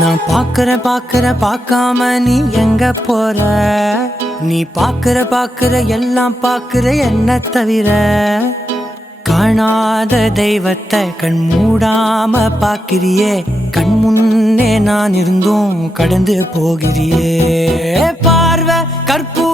நான் பார்க்காம நீ எங்க போற? நீ பார்க்கிற எல்லாம் பார்க்கிற என்ன தவிர. காணாத தெய்வத்தை கண் மூடாம பார்க்கிறியே, கண் முன்னே நான் இருந்தும் கடந்து போகிறியே. பார்வை கற்பூர